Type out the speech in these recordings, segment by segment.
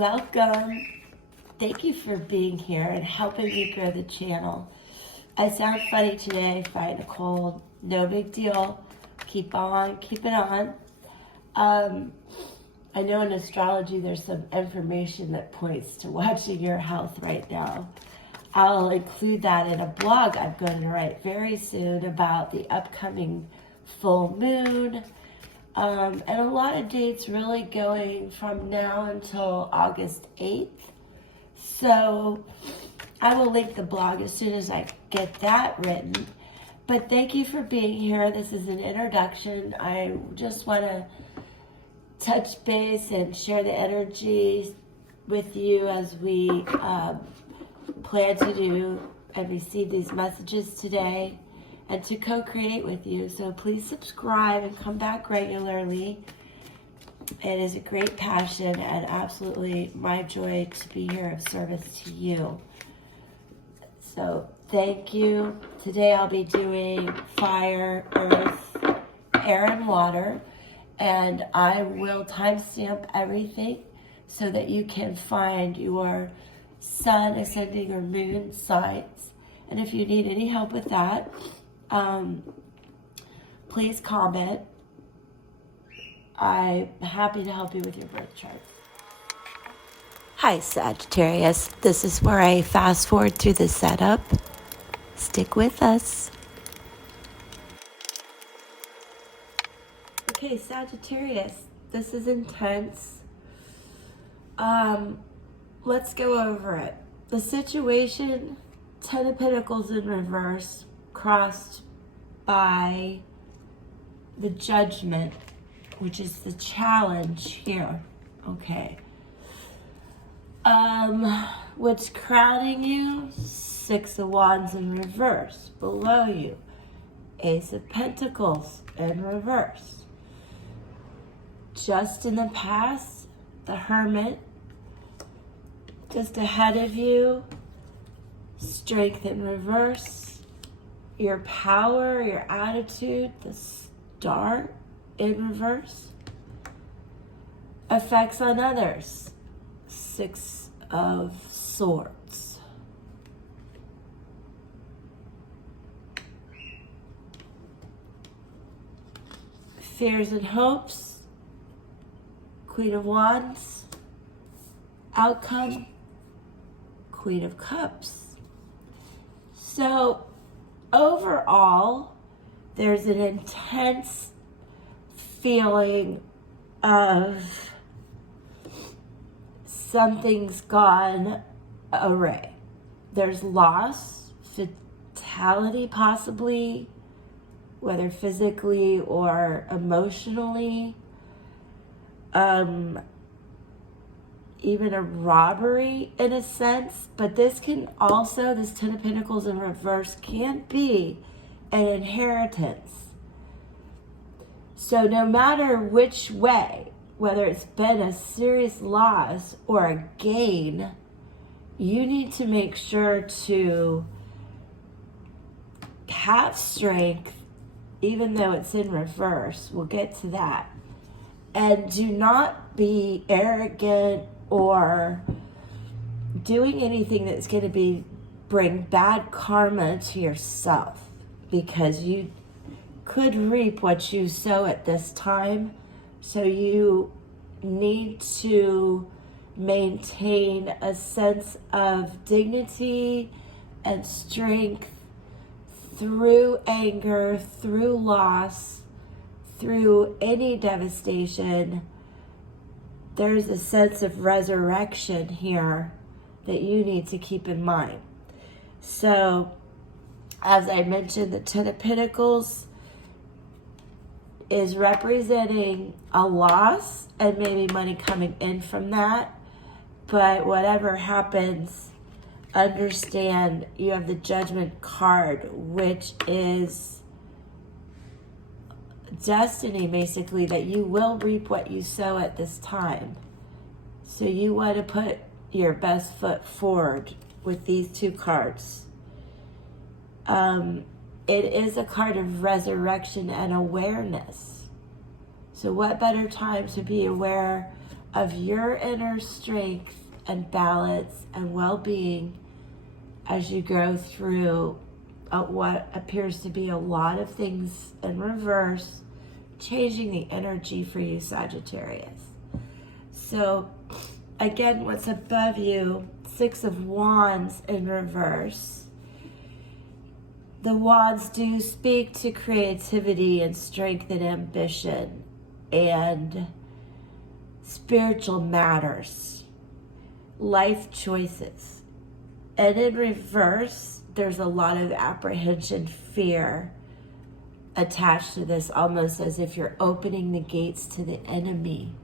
Welcome. Thank you for being here and helping me grow the channel. I sound funny today, fighting a cold. No big deal. Keep on, keep it on. I know in astrology there's some information that points to watching your health right now. I'll include that in a blog I'm going to write very soon about the upcoming full moon. And a lot of dates really going from now until August 8th. So I will link the blog as soon as I get that written. But thank you for being here. This is an introduction. I just want to touch base and share the energy with you as we plan to do and receive these messages today, and to co-create with you. So please subscribe and come back regularly. It is a great passion and absolutely my joy to be here of service to you. So thank you. Today I'll be doing fire, earth, air, and water. And I will timestamp everything so that you can find your sun, ascending, or moon signs. And if you need any help with that, please comment. I'm happy to help you with your birth chart. Hi, Sagittarius. This is where I fast forward through the setup. Stick with us. Okay, Sagittarius, this is intense. Let's go over it. The situation, 10 of Pentacles in reverse, crossed by the Judgment, which is the challenge here. Okay. What's crowning you? 6 of Wands in reverse. Below you, Ace of Pentacles in reverse. Just in the past, the Hermit. Just ahead of you, Strength in reverse. Your power, your attitude, the Star in reverse. Effects on others, 6 of Swords. Fears and hopes, Queen of Wands. Outcome, Queen of Cups. So overall, there's an intense feeling of something's gone awry. There's loss, fatality possibly, whether physically or emotionally. Even a robbery in a sense, but this can also, this 10 of Pentacles in reverse can be an inheritance. So no matter which way, whether it's been a serious loss or a gain, you need to make sure to have strength, even though it's in reverse. We'll get to that. And do not be arrogant or doing anything that's going to bring bad karma to yourself, because you could reap what you sow at this time. So you need to maintain a sense of dignity and strength through anger, through loss, through any devastation. There's a sense of resurrection here that you need to keep in mind. So, as I mentioned, the 10 of Pentacles is representing a loss and maybe money coming in from that. But whatever happens, understand you have the Judgment card, which is destiny, basically, that you will reap what you sow at this time. So you want to put your best foot forward with these two cards. It is a card of resurrection and awareness. So what better time to be aware of your inner strength and balance and well-being as you go through what appears to be a lot of things in reverse, changing the energy for you, Sagittarius. So again, what's above you, Six of Wands in reverse. The wands do speak to creativity and strength and ambition and spiritual matters, life choices. And in reverse, there's a lot of apprehension, fear attached to this, almost as if you're opening the gates to the enemy.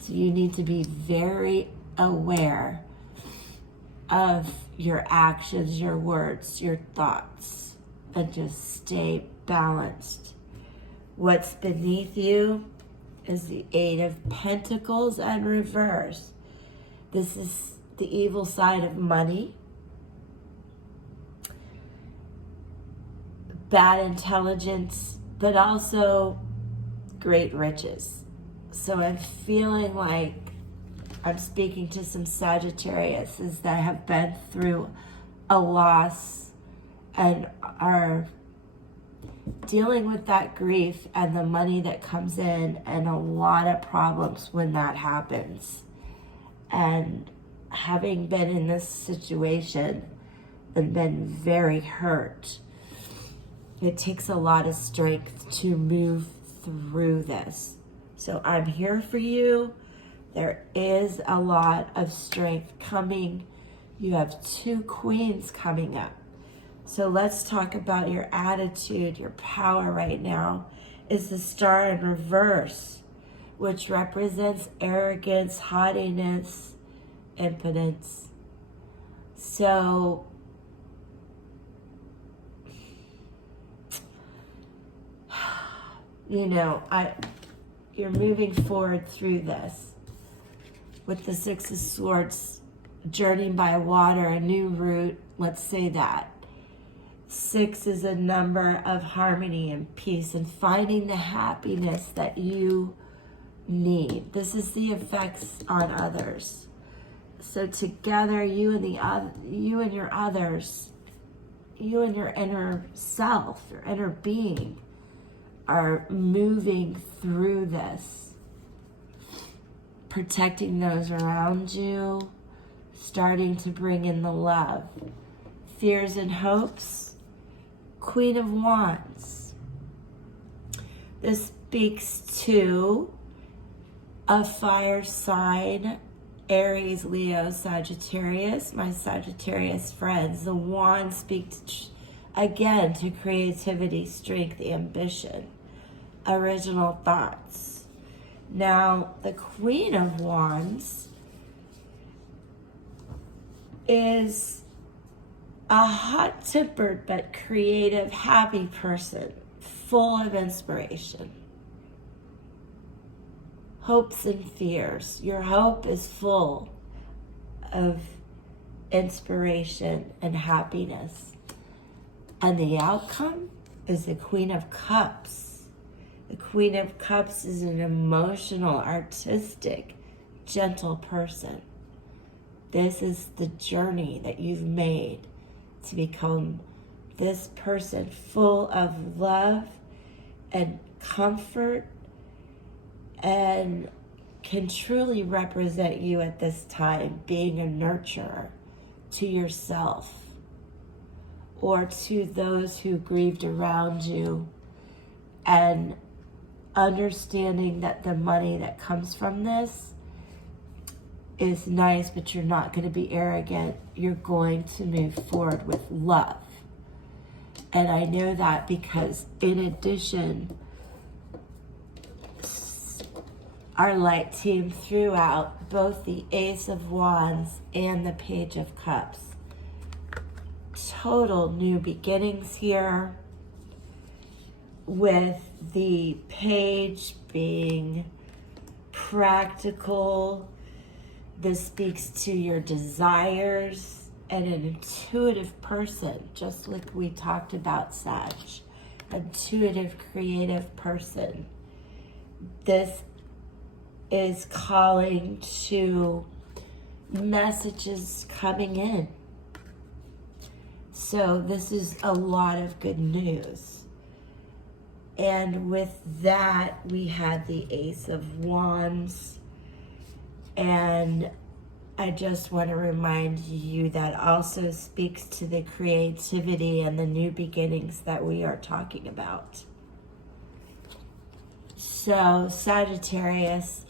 So you need to be very aware of your actions, your words, your thoughts, and just stay balanced. What's beneath you is the Eight of Pentacles and reverse. This is the evil side of money, bad intelligence, but also great riches. So I'm feeling like I'm speaking to some Sagittarius that have been through a loss and are dealing with that grief and the money that comes in, and a lot of problems when that happens. And having been in this situation and been very hurt, it takes a lot of strength to move through this. So I'm here for you. There is a lot of strength coming. You have two queens coming up. So let's talk about your attitude, your power right now. Is the Star in reverse, which represents arrogance, haughtiness, impotence. So you're moving forward through this with the Six of Swords, journeying by water, a new route. Let's say that. 6 is a number of harmony and peace and finding the happiness that you need. This is the effects on others. So together, you and your others, you and your inner self, your inner being, are moving through this, protecting those around you, starting to bring in the love. Fears and hopes, Queen of Wands. This speaks to a fire sign, Aries, Leo, Sagittarius, my Sagittarius friends. The Wands speak again to creativity, strength, ambition, original thoughts. Now, the Queen of Wands is a hot-tempered but creative, happy person, full of inspiration. Hopes and fears. Your hope is full of inspiration and happiness. And the outcome is the Queen of Cups. The Queen of Cups is an emotional, artistic, gentle person. This is the journey that you've made to become this person full of love and comfort, and can truly represent you at this time, being a nurturer to yourself or to those who grieved around you, and understanding that the money that comes from this is nice, but you're not going to be arrogant. You're going to move forward with love. And I know that because in addition, our light team threw out both the Ace of Wands and the Page of Cups. Total new beginnings here, with the Page being practical. This speaks to your desires, and an intuitive person, just like we talked about, Sag. Intuitive, creative person. This is calling to messages coming in. So this is a lot of good news. And with that, we had the Ace of Wands. And I just want to remind you that also speaks to the creativity and the new beginnings that we are talking about. So, Sagittarius,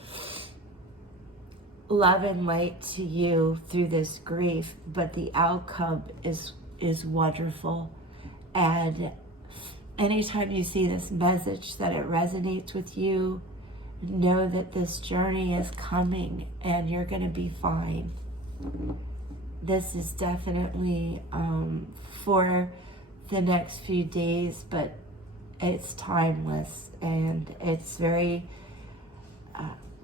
love and light to you through this grief, but the outcome is wonderful. And anytime you see this message that it resonates with you, know that this journey is coming and you're going to be fine. This is definitely for the next few days, but it's timeless and it's very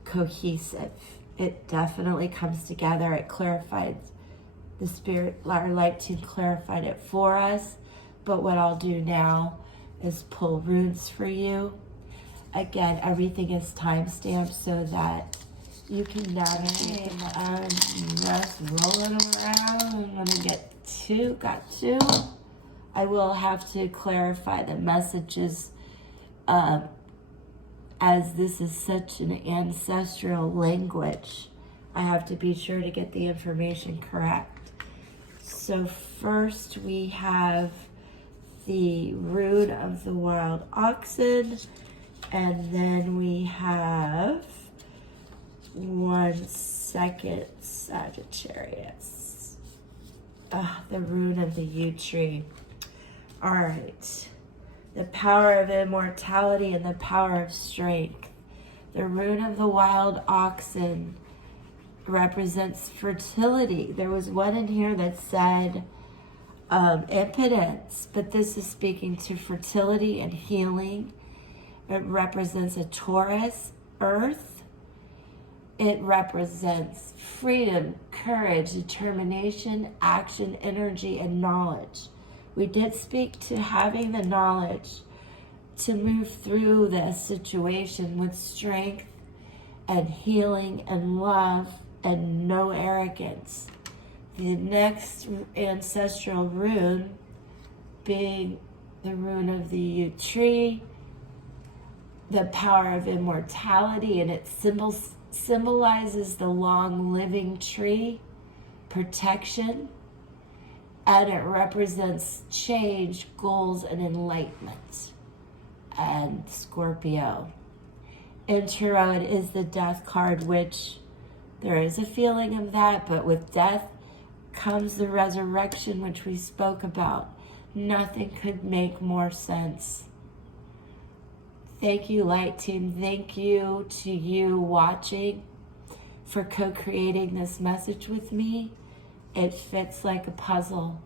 cohesive. It definitely comes together. It clarified the spirit, our light team clarified it for us. But what I'll do now is pull runes for you. Again, everything is timestamped so that you can navigate. I'm just rolling around. I'm gonna get two. Got two. I will have to clarify the messages as this is such an ancestral language. I have to be sure to get the information correct. So first we have the Rune of the Wild Oxen, and then we have, one second, Sagittarius, the Rune of the Yew Tree. All right, the power of immortality and the power of strength. The Rune of the Wild Oxen represents fertility. There was one in here that said impotence, but this is speaking to fertility and healing. It represents a Taurus, earth. It represents freedom, courage, determination, action, energy, and knowledge. We did speak to having the knowledge to move through this situation with strength and healing and love and no arrogance. The next ancestral rune being the Rune of the Yew Tree, the power of immortality, and it symbolizes the long living tree, protection, and it represents change, goals, and enlightenment. And Scorpio. In Tarot, it is the Death card, which there is a feeling of that, but with death comes the resurrection, which we spoke about. Nothing could make more sense. Thank you, Light Team. Thank you to you watching for co-creating this message with me. It fits like a puzzle.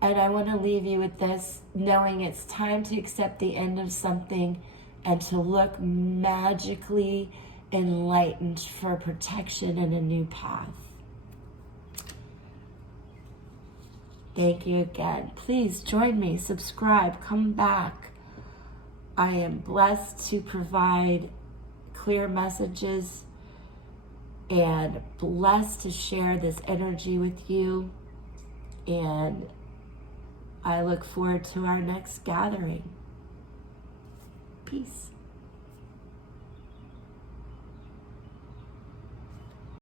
And I want to leave you with this, knowing it's time to accept the end of something and to look magically enlightened for protection and a new path. Thank you again. Please join me, subscribe, come back. I am blessed to provide clear messages and blessed to share this energy with you. And I look forward to our next gathering. Peace.